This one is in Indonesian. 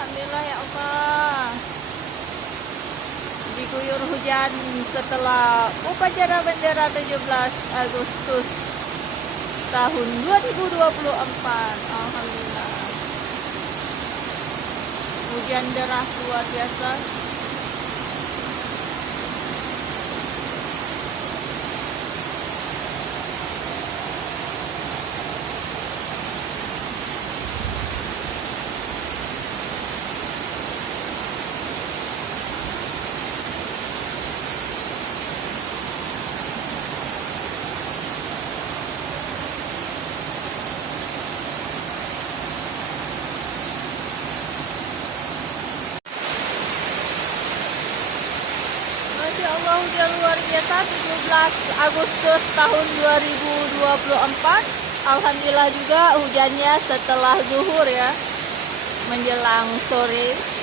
Alhamdulillah ya Allah. Diguyur hujan setelah upacara bendera 17 Agustus tahun 2024. Alhamdulillah. Hujan deras luar biasa. Masya Allah, hujan luar biasa 17 Agustus tahun 2024. Alhamdulillah juga hujannya setelah zuhur ya, menjelang sore.